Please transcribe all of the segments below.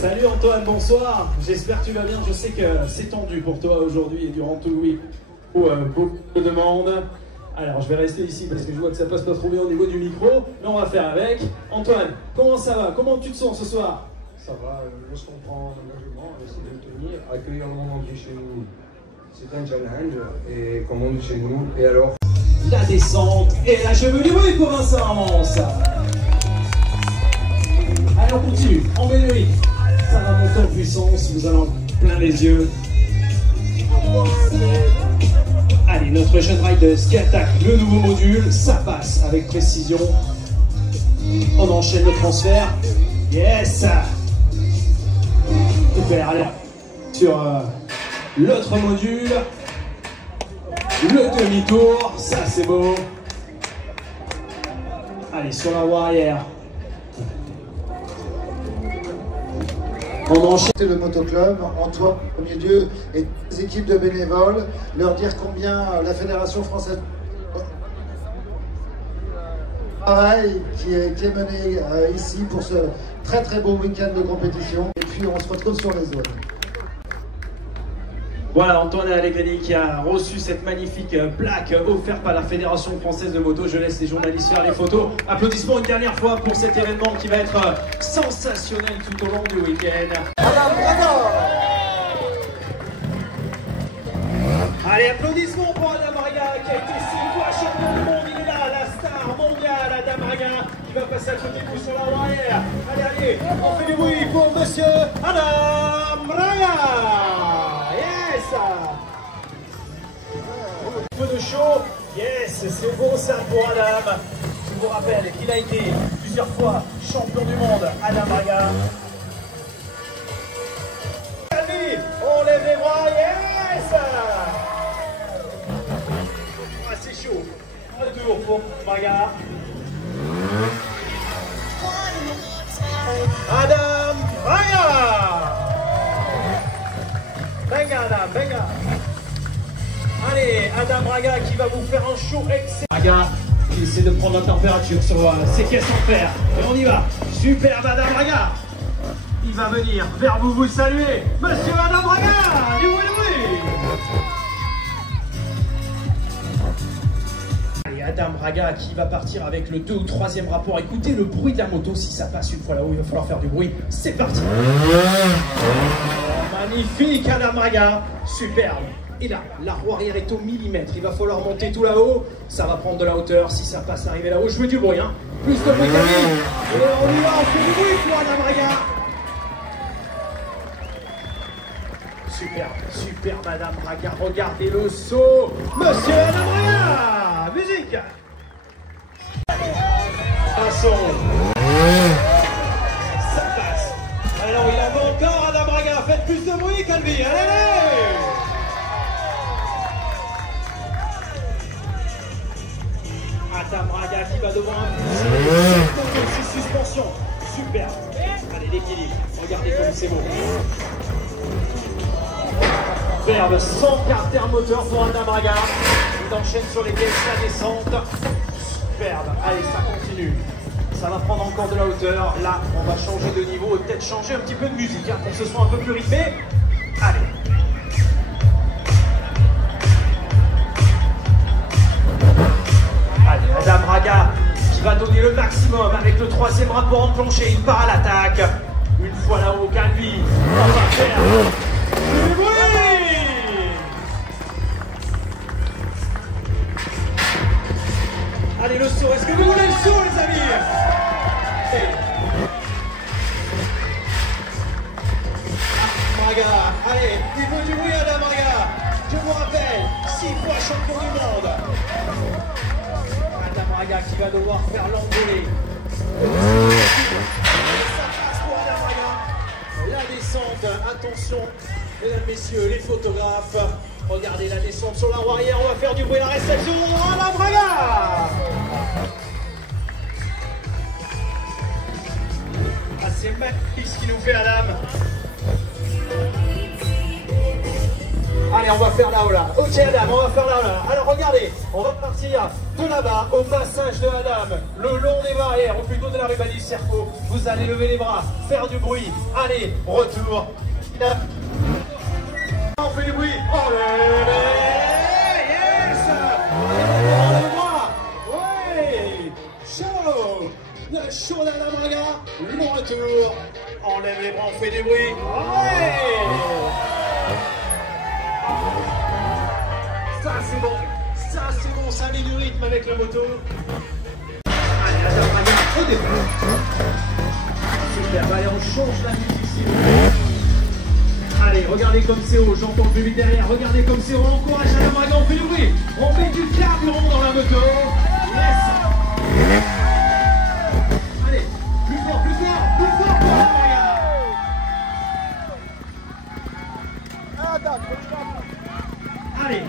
Salut Antoine, bonsoir. J'espère que tu vas bien. Je sais que c'est tendu pour toi aujourd'hui et durant tout le week où beaucoup de demandes. Alors je vais rester ici parce que je vois que ça passe pas trop bien au niveau du micro, mais on va faire avec. Antoine, comment ça va? Comment tu te sens ce soir? Ça va, lorsqu'on prend l'engagement, on essaie de le tenir, accueillir le monde entier chez nous. C'est un challenge, et comme on dit chez nous, et alors? La descente et la cheveux du bruit pour Vincent. Allez, on continue, en bénéfique. Ça va monter en puissance, vous allez en plein les yeux. Allez, notre jeune rider qui attaque le nouveau module, ça passe avec précision. On enchaîne le transfert. Yes! Super, allez, sur l'autre module. Le demi-tour, ça c'est beau. Allez, sur la voie arrière. On enchaîne. Le motoclub, Antoine, au premier lieu, et des équipes de bénévoles, leur dire combien la Fédération française pareil qui est mené ici pour ce très très beau week-end de compétition. Et puis on se retrouve sur les zones. Voilà, Antoine Allegrini qui a reçu cette magnifique plaque offerte par la Fédération française de moto. Je laisse les journalistes faire les photos. Applaudissements une dernière fois pour cet événement qui va être sensationnel tout au long du week-end. Allez, applaudissements pour Adam Braga qui a été 6 fois champion du monde. Il est là, la star mondiale Adam Braga qui va passer à côté de vous sur la roue arrière. Allez, allez, on fait du bruit pour monsieur Adam Braga. Un peu de chaud, yes, c'est beau ça pour Adam. Je vous rappelle qu'il a été plusieurs fois champion du monde, Adam Braga. Allez, on lève les bras, yes. Ah, c'est chaud. Retour pour Braga. Adam Braga. Venga Adam, venga. Allez, Adam Braga qui va vous faire un show excellent. Braga qui essaie de prendre la température sur ses caisses en fer. Et on y va. Superbe Adam Braga. Il va venir vers vous saluer. Monsieur Adam Braga. Du bruit. Allez, Adam Braga qui va partir avec le 2 ou 3e rapport. Écoutez le bruit de la moto. Si ça passe une fois là-haut, il va falloir faire du bruit. C'est parti. Magnifique Adam Braga, superbe. Et là, la roue arrière est au millimètre. Il va falloir monter tout là-haut. Ça va prendre de la hauteur. Si ça passe, arriver là-haut, je veux du bruit. Hein. Plus de bruit qu'à lui. Et on y va, on fait du bruit pour Adam Braga. Superbe, superbe Adam Braga. Regardez le saut. Monsieur Adam Braga. Musique. Un son. Ça passe. Alors, il en va encore Adam Braga. Faites plus de bruit qu'à lui. Allez, allez. Adam Braga qui va devant un suspension. Super. Allez, l'équilibre. Regardez comme c'est beau. Superbe. 100 carter moteur pour Adam Braga. Il enchaîne sur les caisses, la descente. Superbe. Allez, ça continue. Ça va prendre encore de la hauteur. Là, on va changer de niveau et peut-être changer un petit peu de musique hein, pour que ce soit un peu plus rythmé. Allez. Adam Braga qui va donner le maximum avec le 3e rapport enclenché. Il part à l'attaque. Une fois là-haut, Calvi. On va faire du bruit. Allez, le saut. Est-ce que vous voulez le saut, les amis? Braga. Allez, il faut du bruit, Adam Braga. Je vous rappelle, 6 fois champion du monde. Adam Braga qui va devoir faire l'envolée. Ça passe pour Adam Braga. La descente, attention, mesdames, messieurs, les photographes. Regardez la descente sur la roue arrière, on va faire du bruit à la réception. Adam Braga. Ah, c'est magnifique ce qu'il nous fait Adam. Allez, on va faire là-haut là. Ok Adam, on va faire là-haut là. Alors regardez, on va partir de là-bas au passage de Adam, le long des barrières, ou plutôt de de la ruban du Cerco. Vous allez lever les bras, faire du bruit. Allez, retour. On fait du bruit. Yes. On les bras. Ouais. Chaud. Le show d'Adam Braga. Le retour. On lève les bras, on fait du bruit. Ouais. Ça c'est bon. Ça c'est bon, ça met du rythme avec la moto. Allez, Adam Braga, au départ. Super, allez, on change la musique ici. Allez, regardez comme c'est haut, j'entends le public derrière, regardez comme c'est haut, on encourage Adam Braga, on fait du bruit. On met du carburant dans la moto. Yes. Allez, plus fort pour Adam Braga. Allez,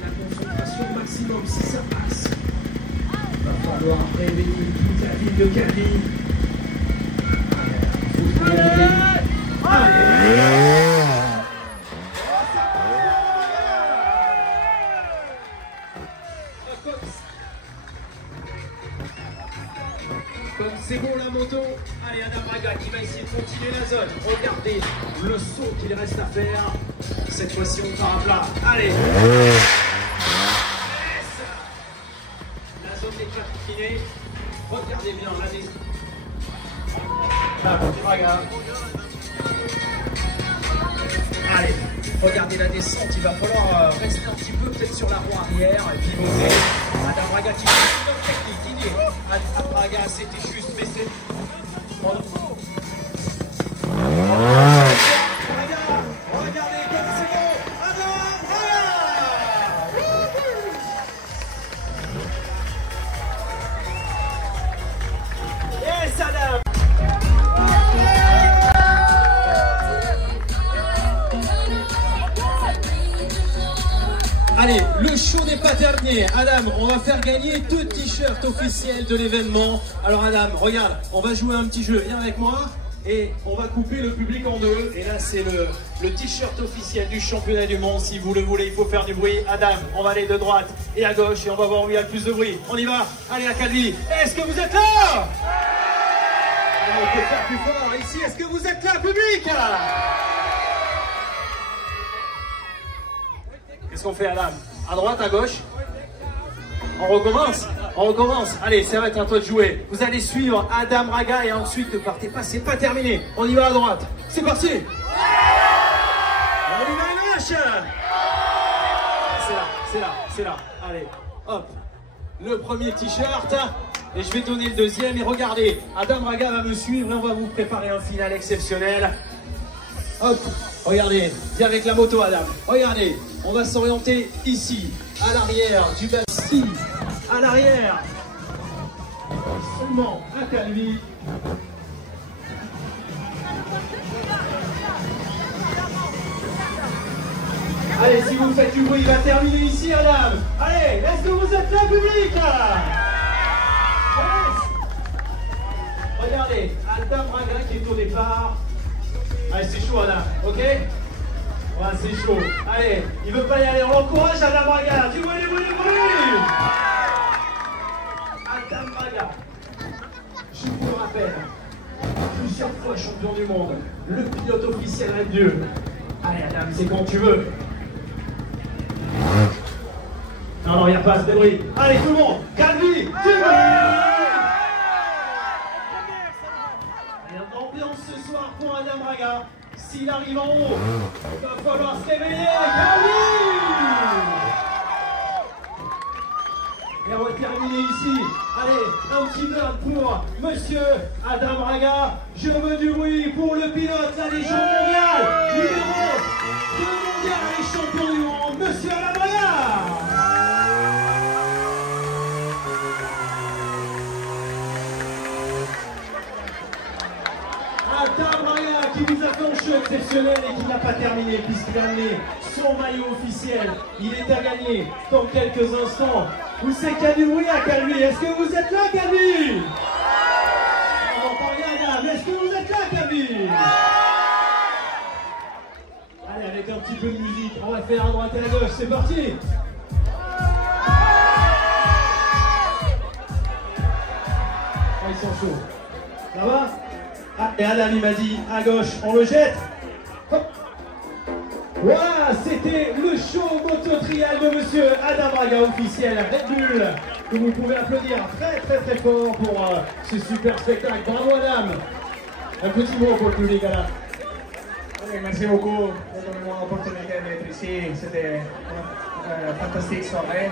la concentration maximum si ça passe. Il va falloir réveiller toute la ville de Calvi. Comme c'est bon la moto, allez Adam Braga qui va essayer de continuer la zone. Regardez le saut qu'il reste à faire. Cette fois-ci on part à plat. Allez. Yes. La zone n'est pas terminée. Regardez bien la descente. Adam Braga. Allez, regardez la descente, il va falloir rester un petit peu peut-être sur la roue arrière et pivoter. Adam Braga qui fait une technique, il est. Adam Braga, c'était juste, mais c'est... Regardez comme c'est bon. Adam Braga. Yes, Adam. Allez, le show n'est pas terminé. Adam, on va faire gagner 2 t-shirts officiels de l'événement. Alors Adam, regarde, on va jouer un petit jeu. Viens avec moi et on va couper le public en deux. Et là, c'est le t-shirt officiel du championnat du monde. Si vous le voulez, il faut faire du bruit. Adam, on va aller de droite et à gauche et on va voir où il y a le plus de bruit. On y va. Allez, à Calvi. Est-ce que vous êtes là? On peut faire plus fort ici. Est-ce que vous êtes là, public? Qu'est-ce qu'on fait, Adam? À droite, à gauche? On recommence? On recommence. Allez, ça va être à toi de jouer. Vous allez suivre Adam Braga et ensuite ne partez pas, c'est pas terminé. On y va à droite. C'est parti. On y va à gauche. C'est là. Allez, hop. Le premier t-shirt. Et je vais donner le deuxième. Et regardez, Adam Braga va me suivre et on va vous préparer un final exceptionnel. Hop, regardez, viens avec la moto Adam. Regardez, on va s'orienter ici, à l'arrière du bassin, à l'arrière. Seulement à Calvi. Allez, si vous faites du bruit, il va terminer ici Adam. Allez, est-ce que vous êtes là, public? Yes. Regardez, Adam Braga qui est au départ. Allez, c'est chaud, Adam, ok? Ouais, c'est chaud. Allez, il veut pas y aller, on l'encourage, Adam Braga. Du bruit. Adam Braga, je vous le rappelle, plusieurs fois champion du monde, le pilote officiel Red Bull. Allez, Adam, c'est quand tu veux. Non, il n'y a pas assez de bruit. Allez, tout le monde, Calvi, du bruit. Ambiance ce soir pour Adam Braga. S'il arrive en haut, il va falloir se réveiller. Et on va terminer ici. Allez, un petit beurre pour monsieur Adam Braga. Je veux du bruit pour le pilote, la légende mondiale, numéro 2 mondial et champion du monde, monsieur Adam Braga. Adam Braga qui nous a fait un show exceptionnel et qui n'a pas terminé puisqu'il a amené son maillot officiel. Il est à gagner dans quelques instants. Où c'est qu'il y a du bruit à Calvi? Est-ce que vous êtes là, Calvi? On n'entend rien, Adam. Est-ce que vous êtes là, Calvi? Allez, avec un petit peu de musique, on va faire à droite et à gauche. C'est parti. ils sont chauds. Ça va? Ah, et Adam, il m'a dit, à gauche, on le jette. Hop. Voilà, c'était le show moto-trial de monsieur Adam Braga, officiel Red Bull, que vous pouvez applaudir très fort pour ce super spectacle. Bravo Adam. Un petit mot pour le public, Adam. Merci beaucoup pour donner l'opportunité d'être ici. C'était une fantastique soirée.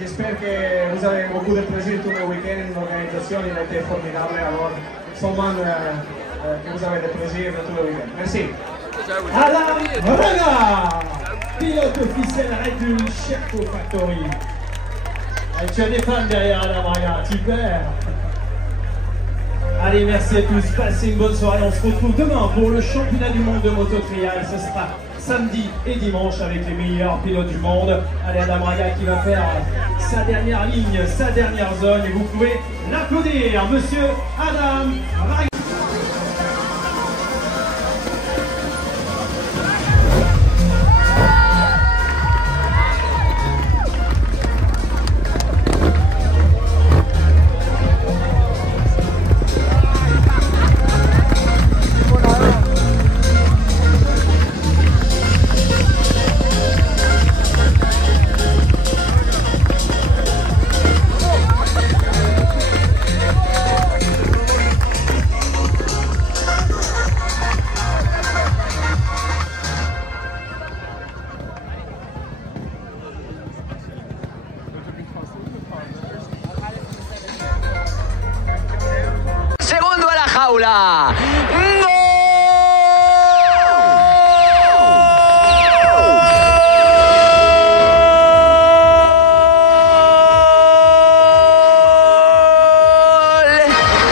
J'espère que vous avez beaucoup de plaisir tous les week-ends. L'organisation a été formidable. Alors, sûrement que vous avez de plaisir tous les week-ends. Merci. Adam Braga, pilote officiel Red Bull Sherco Factory. Et tu as des fans derrière Adam Braga, tu perds. Allez, merci à tous, passez une bonne soirée. On se retrouve demain pour le championnat du monde de moto-trial. Ce sera samedi et dimanche avec les meilleurs pilotes du monde. Allez, Adam Braga qui va faire sa dernière ligne, sa dernière zone. Et vous pouvez l'applaudir, monsieur Adam Braga. Segundo a la jaula.